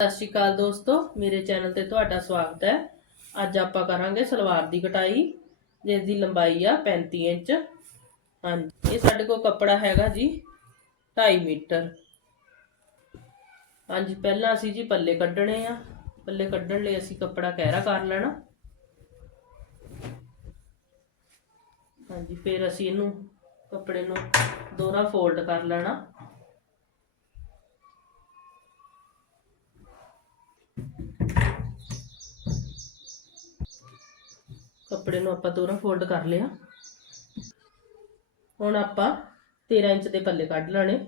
ਸਤਿ ਸ਼੍ਰੀ ਅਕਾਲ ਦੋਸਤੋ, ਮੇਰੇ ਚੈਨਲ ਤੇ ਤੁਹਾਡਾ ਸਵਾਗਤ ਹੈ। ਅੱਜ ਆਪਾਂ ਕਰਾਂਗੇ ਸਲਵਾਰ ਦੀ ਕਟਾਈ ਜਿਸ ਦੀ ਲੰਬਾਈ ਆ 35 ਇੰਚ। ਹਾਂਜੀ, ਇਹ ਸਾਡੇ ਕੋਲ ਕੱਪੜਾ ਹੈਗਾ ਜੀ 2.5 ਮੀਟਰ। ਹਾਂਜੀ, ਪਹਿਲਾਂ ਅਸੀਂ ਜੀ ਪੱਲੇ ਕੱਢਣੇ ਆ। ਪੱਲੇ ਕੱਢਣ ਲਈ ਅਸੀਂ ਕੱਪੜਾ ਕਹਿਰਾ ਕਰ ਲੈਣਾ। ਹਾਂਜੀ, ਫਿਰ ਅਸੀਂ ਇਹਨੂੰ, ਕੱਪੜੇ ਨੂੰ ਦੋਹਰਾ ਫੋਲਡ ਕਰ ਲੈਣਾ। ਕੱਪੜੇ ਨੂੰ ਆਪਾਂ ਦੋਹਰਾ ਫੋਲਡ ਕਰ ਲਿਆ। ਹੁਣ ਆਪਾਂ 13 ਇੰਚ ਦੇ ਪੱਲੇ ਕੱਢ ਲੈਣੇ।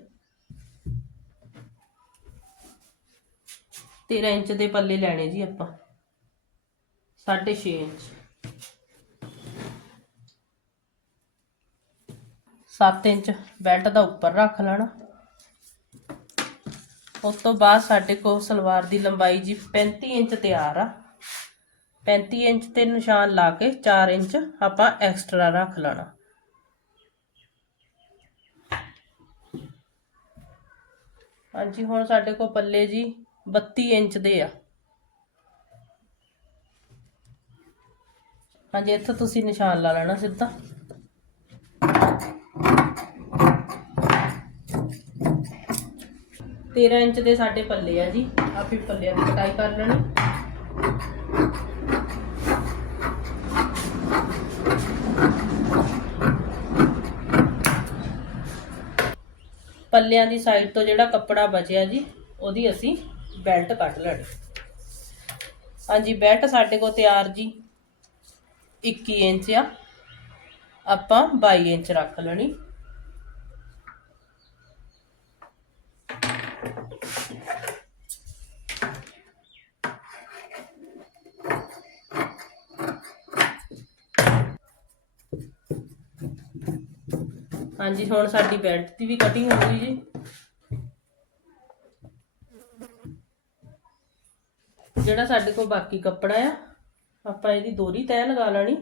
13 ਇੰਚ ਦੇ ਪੱਲੇ ਲੈਣੇ ਜੀ ਆਪਾਂ। 6.5 ਇੰਚ। 7 ਇੰਚ ਬੈਲਟ ਦਾ ਉੱਪਰ ਰੱਖ ਲੈਣਾ। ਉਸ ਤੋਂ ਬਾਅਦ ਸਾਡੇ ਕੋਲ ਸਲਵਾਰ ਦੀ ਲੰਬਾਈ ਜੀ 35 ਇੰਚ ਤਿਆਰ ਆ। 35 ਇੰਚ ਤੇ ਨਿਸ਼ਾਨ ਲਾ ਕੇ 4 ਇੰਚ ਆਪਾਂ ਐਕਸਟਰਾ ਰੱਖ ਲੈਣਾ। ਹਾਂਜੀ, ਹੁਣ ਸਾਡੇ ਕੋਲ ਪੱਲੇ ਜੀ 32 ਇੰਚ ਦੇ ਆ। ਹਾਂਜੀ, ਇੱਥੇ ਤੁਸੀਂ ਨਿਸ਼ਾਨ ਲਾ ਲੈਣਾ ਸਿੱਧਾ। ਤੇਰਾਂ ਇੰਚ ਦੇ ਸਾਡੇ ਪੱਲੇ ਆ ਜੀ, ਆਪੇ ਪੱਲਿਆਂ ਦੀ ਕਟਾਈ ਕਰ ਲੈਣੀ। ਪੱਲਿਆਂ ਦੀ ਸਾਈਡ ਤੋਂ ਜਿਹੜਾ ਕੱਪੜਾ ਬਚਿਆ ਜੀ, ਉਹਦੀ ਅਸੀਂ ਬੈਲਟ ਕੱਢ ਲੈਣੀ। ਹਾਂਜੀ ਬੈਲਟ ਸਾਡੇ ਕੋਲ ਤਿਆਰ ਜੀ। 21 ਇੰਚ ਆ। ਆਪਾਂ 22 ਇੰਚ ਰੱਖ ਲੈਣੀ। ਹਾਂਜੀ, ਹੁਣ ਸਾਡੀ ਬੈਲਟ ਦੀ ਵੀ ਕਟਿੰਗ ਹੋ ਗਈ ਜੀ। ਜਿਹੜਾ ਸਾਡੇ ਕੋਲ ਬਾਕੀ ਕੱਪੜਾ ਆ, ਆਪਾਂ ਇਹਦੀ ਦੋਰੀ ਤੈਅ ਲਗਾ ਲੈਣੀ।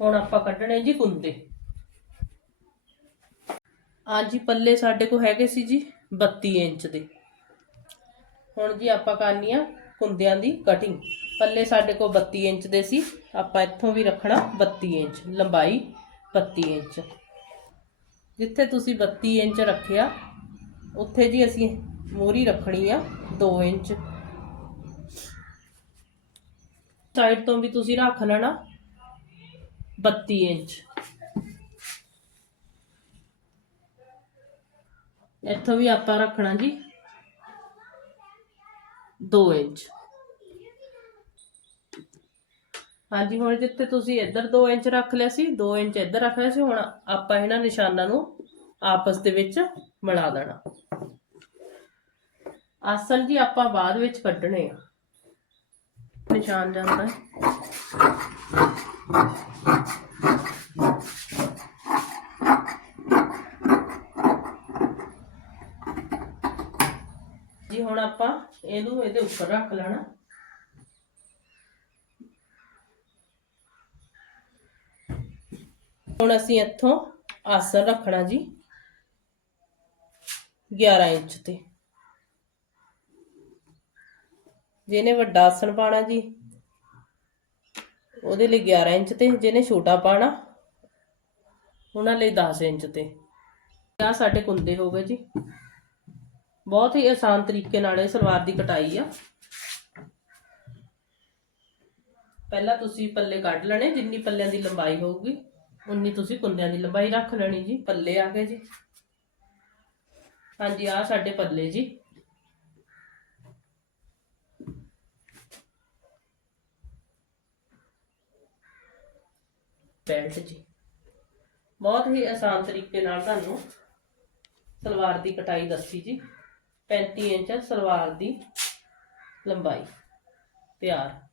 ਹੁਣ ਆਪਾਂ ਕੱਢਣੇ ਜੀ ਕੁੰਦੇ। ਹਾਂਜੀ, ਪੱਲੇ ਸਾਡੇ ਕੋਲ ਹੈਗੇ ਸੀ ਜੀ 32 ਇੰਚ ਦੇ। ਹੁਣ ਜੀ ਆਪਾਂ ਕਰਨੀ ਆ ਕੁੰਦਿਆਂ ਦੀ ਕਟਿੰਗ ਪੱਲੇ ਸਾਡੇ ਕੋਲ 32 ਇੰਚ ਦੇ ਸੀ, ਆਪਾਂ ਇੱਥੋਂ ਵੀ ਰੱਖਣਾ 32 ਇੰਚ ਲੰਬਾਈ। 32 ਇੰਚ। ਜਿੱਥੇ ਤੁਸੀਂ 32 ਇੰਚ ਰੱਖਿਆ, ਉੱਥੇ ਜੀ ਅਸੀਂ ਮੋਰੀ ਰੱਖਣੀ ਆ 2 ਇੰਚ। ਸਾਈਡ ਤੋਂ ਵੀ ਤੁਸੀਂ ਰੱਖ ਲੈਣਾ 32 ਇੰਚ। ਇੱਥੋਂ ਵੀ ਆਪਾਂ ਰੱਖਣਾ ਜੀ 2 ਇੰਚ। ਹਾਂਜੀ, ਹੁਣ ਜਿੱਥੇ ਤੁਸੀਂ ਇੱਧਰ 2 ਇੰਚ ਰੱਖ ਲਿਆ ਸੀ 2 ਇੰਚ ਇੱਧਰ ਰੱਖ ਲਿਆ ਸੀ, ਹੁਣ ਆਪਾਂ ਇਹਨਾਂ ਨਿਸ਼ਾਨਾਂ ਨੂੰ ਆਪਸ ਦੇ ਵਿੱਚ ਮਿਲਾ ਦੇਣਾ। ਆਸਨ ਜੀ ਆਪਾਂ ਬਾਅਦ ਵਿੱਚ ਕੱਢਣੇ ਆ। ਨਿਸ਼ਾਨ ਜਾਂਦਾ ਜੀ, ਹੁਣ ਆਪਾਂ ਇਹਨੂੰ ਇਹਦੇ ਉੱਪਰ ਰੱਖ ਲੈਣਾ। ਹੁਣ ਅਸੀਂ ਇੱਥੋਂ ਆਸਣ ਰੱਖਣਾ ਜੀ। 11 ਇੰਚ ਤੇ। ਜਿਹਨੇ ਵੱਡਾ ਆਸਨ ਪਾਣਾ ਜੀ, ਉਹਦੇ ਲਈ 11 ਇੰਚ ਤੇ। ਜਿਹਨੇ ਛੋਟਾ ਪਾਣਾ ਉਹਨਾਂ ਲਈ 10 ਇੰਚ ਤੇ। ਆ ਸਾਡੇ ਕੁੰਦੇ ਹੋ ਗਏ ਜੀ। ਬਹੁਤ ਹੀ ਆਸਾਨ ਤਰੀਕੇ ਨਾਲ ਇਹ ਸਲਵਾਰ ਦੀ ਕਟਾਈ ਆ। ਪਹਿਲਾਂ ਤੁਸੀਂ ਪੱਲੇ ਕੱਢ ਲੈਣੇ, ਜਿੰਨੀ ਪੱਲਿਆਂ ਦੀ ਲੰਬਾਈ ਹੋਊਗੀ। ਉਨੀ ਤੁਸੀਂ ਕੁੰਦਿਆਂ ਦੀ ਲੰਬਾਈ ਰੱਖ ਲੈਣੀ ਜੀ। ਪੱਲੇ ਆ ਗਏ ਜੀ। ਹਾਂਜੀ ਆ ਸਾਡੇ ਪੱਲੇ ਜੀ। ਬੈਲਟ ਜੀ। ਬਹੁਤ ਹੀ ਆਸਾਨ ਤਰੀਕੇ ਨਾਲ ਤੁਹਾਨੂੰ ਸਲਵਾਰ ਦੀ ਕਟਾਈ ਦੱਸੀ ਜੀ। 35 ਇੰਚ ਸਲਵਾਰ ਦੀ ਲੰਬਾਈ। ਤਿਆਰ।